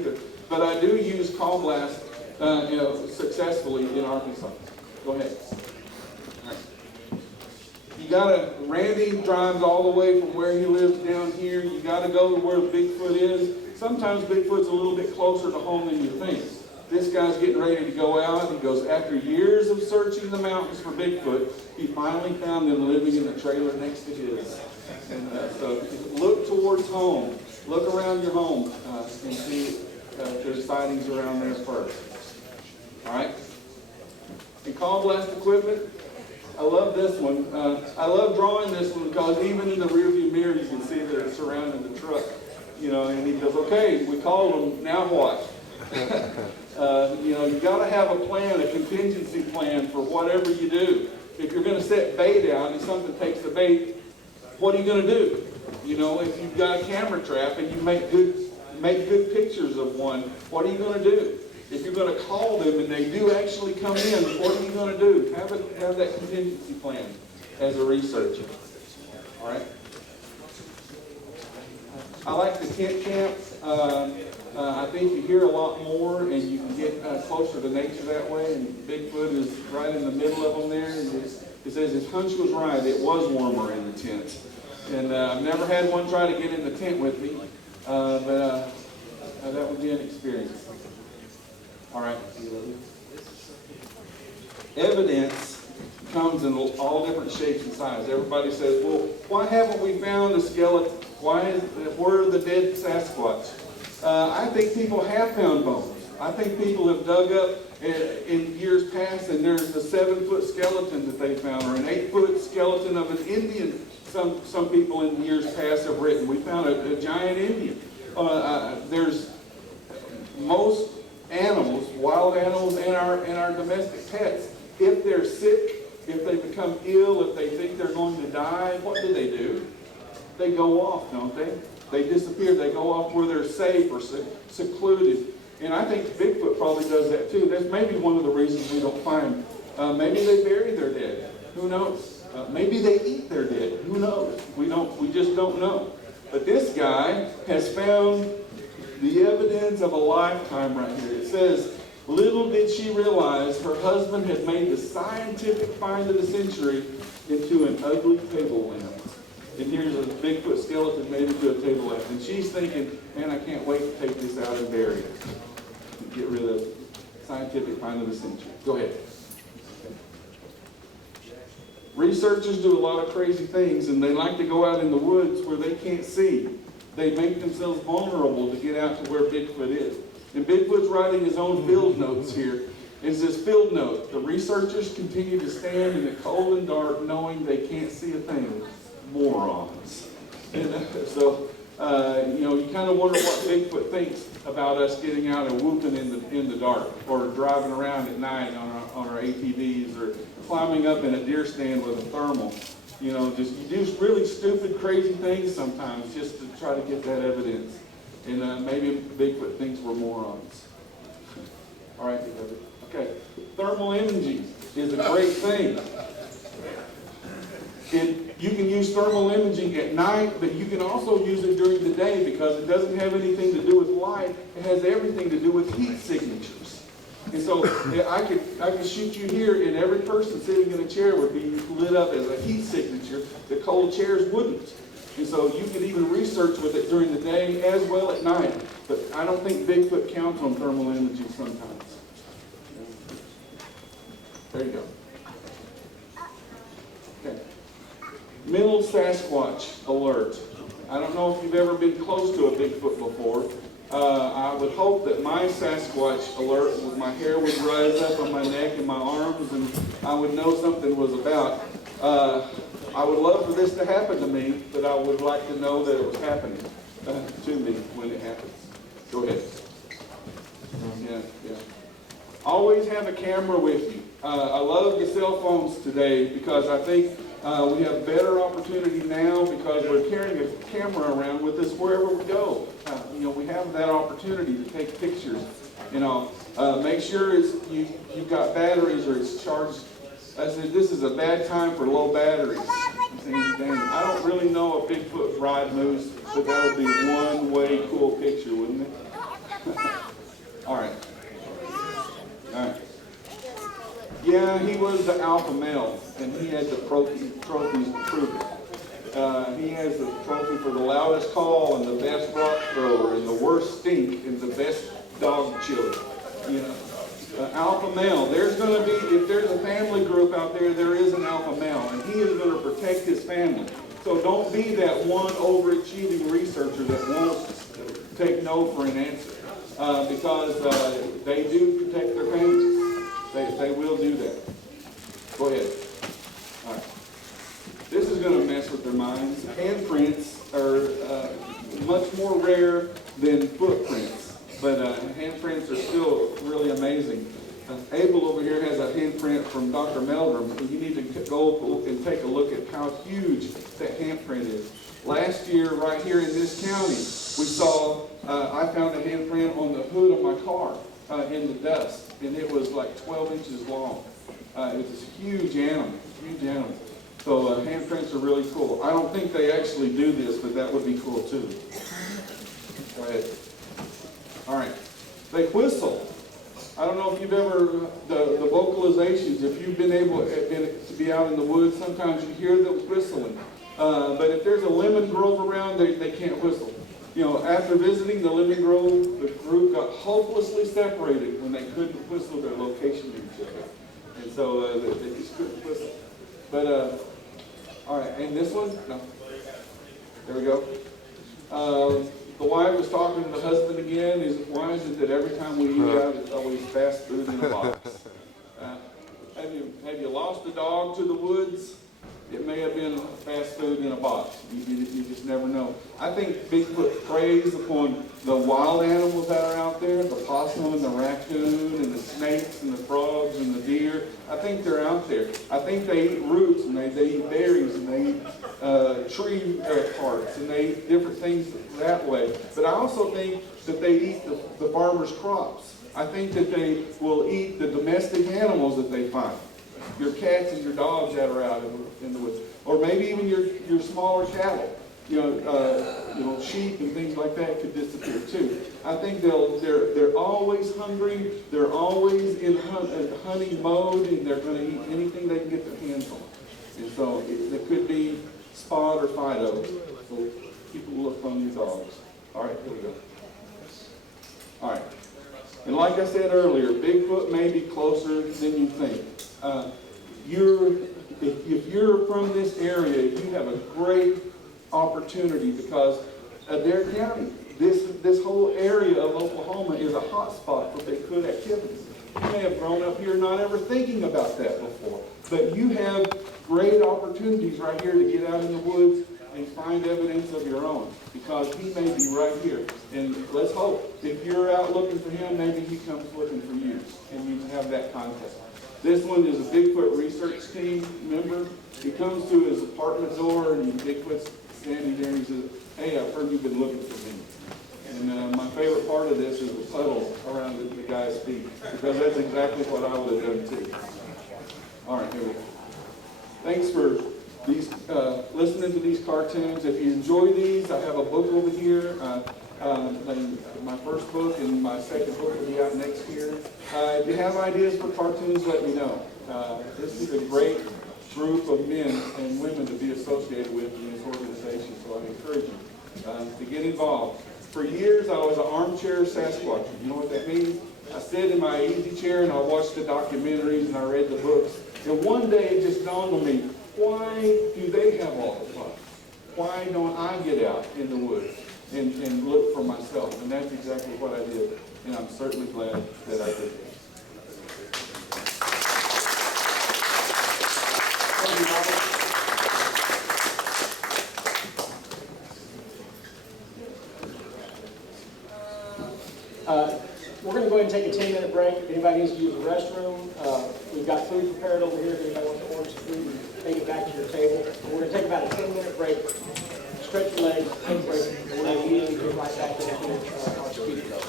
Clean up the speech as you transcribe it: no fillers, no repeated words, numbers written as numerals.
either. But I do use call blast successfully in Arkansas. Go ahead. All right. You gotta, Randy drives all the way from where he lives down here. You gotta go to where Bigfoot is. Sometimes Bigfoot's a little bit closer to home than you think. This guy's getting ready to go out. He goes, after years of searching the mountains for Bigfoot, he finally found them living in the trailer next to his. And so look towards home. Look around your home and see if there's sightings around there first. All right? And call blast equipment, I love this one. I love drawing this one because even in the rearview mirror you can see that it's surrounding the truck. You know, and he goes, okay, we called them, now what? You know, you got to have a plan, a contingency plan for whatever you do. If you're going to set bait out and something takes the bait, what are you going to do? You know, if you've got a camera trap and you make good pictures of one, what are you going to do? If you're going to call them and they do actually come in, what are you going to do? Have that contingency plan as a researcher. All right. I like the tent camps. I think you hear a lot more and you can get closer to nature that way. And Bigfoot is right in the middle of them there. And it says his hunch was right. It was warmer in the tent. And I've never had one try to get in the tent with me, but that would be an experience. All right. Evidence comes in all different shapes and sizes. Everybody says, well, why haven't we found a skeleton? Where are the dead Sasquatch? I think people have found bones. I think people have dug up in years past, and there's a 7-foot skeleton that they found, or an 8-foot skeleton of an Indian. Some people in years past have written, we found a giant Indian. There's most animals, wild animals, and our domestic pets. If they're sick, if they become ill, if they think they're going to die, what do? They go off, don't they? They disappear. They go off where they're safe or secluded. And I think Bigfoot probably does that too. That's maybe one of the reasons we don't find them. Maybe they bury their dead. Who knows? Maybe they eat their dead. Who knows? We just don't know. But this guy has found the evidence of a lifetime right here. It says, little did she realize her husband had made the scientific find of the century into an ugly table lamp. And here's a Bigfoot skeleton made into a table lamp. And she's thinking, man, I can't wait to take this out and bury it. And get rid of the scientific find of the century. Go ahead. Researchers do a lot of crazy things, and they like to go out in the woods where they can't see. They make themselves vulnerable to get out to where Bigfoot is. And Bigfoot's writing his own field notes here. It says, field note, the researchers continue to stand in the cold and dark knowing they can't see a thing. Morons. And so, you know, you kind of wonder what Bigfoot thinks about us getting out and whooping in the dark, or driving around at night on our ATVs, or climbing up in a deer stand with a thermal. You know, you do really stupid, crazy things sometimes just to try to get that evidence. And maybe Bigfoot thinks we're morons. All right, okay. Thermal imaging is a great thing. You can use thermal imaging at night, but you can also use it during the day because it doesn't have anything to do with light. It has everything to do with heat signatures. And so I could shoot you here, and every person sitting in a chair would be lit up as a heat signature. The cold chairs wouldn't. And so you could even research with it during the day as well at night. But I don't think Bigfoot counts on thermal imaging sometimes. There you go. Okay. Mental Sasquatch alert. I don't know if you've ever been close to a Bigfoot before. I would hope that my Sasquatch alert, my hair would rise up on my neck and my arms, and I would know something was about. I would love for this to happen to me, but I would like to know that it was happening to me when it happens. Go ahead. Yeah. Always have a camera with you. I love the cell phones today because I think we have better opportunity now because we're carrying a camera around with us wherever we go. You know, we have that opportunity to take pictures. You know, make sure you've got batteries or it's charged. I said, this is a bad time for low batteries. I don't really know if Bigfoot ride moose, but that would be one way cool picture, wouldn't it? Yeah, he was the alpha male, and he had the trophies to prove it. He has the trophy for the loudest call and the best rock thrower and the worst stink and the best dog chiller. You know, alpha male. There's going to be, if there's a family group out there, there is an alpha male, and he is going to protect his family. So don't be that one overachieving researcher that won't take no for an answer, because they do protect their families. They will do that. Go ahead. All right. This is going to mess with their minds. Handprints are much more rare than footprints, but handprints are still really amazing. Abel over here has a handprint from Dr. Meldrum, and you need to go and take a look at how huge that handprint is. Last year, right here in this county, we saw, I found a handprint on the hood of my car in the dust, and it was like 12 inches long. It was a huge animal, huge animal. So handprints are really cool. I don't think they actually do this, but that would be cool too. Go ahead. All right. They whistle. I don't know if you've ever, the vocalizations, if you've been able to be out in the woods, sometimes you hear them whistling. But if there's a lemon grove around, they can't whistle. You know, after visiting the lemon grove, the group got hopelessly separated when they couldn't whistle their location to each other. And so they just couldn't whistle. But, all right, and this one? No. There we go. The wife was talking to the husband again. Why is it that every time we eat out, it's always fast food in a box? Have you lost a dog to the woods? It may have been fast food in a box. You just never know. I think Bigfoot preys upon the wild animals that are out there, the possum and the raccoon and the snakes and the frogs and the deer. I think they're out there. I think they eat roots and they eat berries and they eat tree parts and they eat different things that way. But I also think that they eat the farmer's crops. I think that they will eat the domestic animals that they find. Your cats and your dogs that are out in the woods, or maybe even your smaller cattle, you know, sheep and things like that could disappear too. I think they're always hungry, they're always in hunting mode, and they're going to eat anything they can get their hands on. And so it could be Spot or Fido. So keep a look on your dogs. All right, here we go. All right. And like I said earlier, Bigfoot may be closer than you think. If you're from this area, you have a great opportunity because Adair County, this whole area of Oklahoma is a hot spot for Bigfoot activities. You may have grown up here not ever thinking about that before, but you have great opportunities right here to get out in the woods and find evidence of your own, because he may be right here. And let's hope, if you're out looking for him, maybe he comes looking for you, and you have that contact. This one is a Bigfoot research team member. He comes to his apartment door, and Bigfoot's standing there, and he says, "Hey, I've heard you've been looking for me." And my favorite part of this is the puddle around the guy's feet, because that's exactly what I would have done too. All right, here we go. Thanks for listening to these cartoons. If you enjoy these, I have a book over here. My first book and my second book will be out next year. If you have ideas for cartoons, let me know. This is a great group of men and women to be associated with in this organization, so I encourage you to get involved. For years, I was an armchair Sasquatcher. You know what that means? I sit in my easy chair and I watched the documentaries and I read the books. And one day it just dawned on me, why do they have all the fun? Why don't I get out in the woods and look for myself? And that's exactly what I did. And I'm certainly glad that I did. Thank you, Robert. We're going to go ahead and take a 10-minute break. If anybody needs to use the restroom, we've got food prepared over here. If anybody wants to order some food, and take it back to your table. We're going to take about a 10-minute break. Stretch your legs, take a break, and we're going to immediately get right back into our speakers.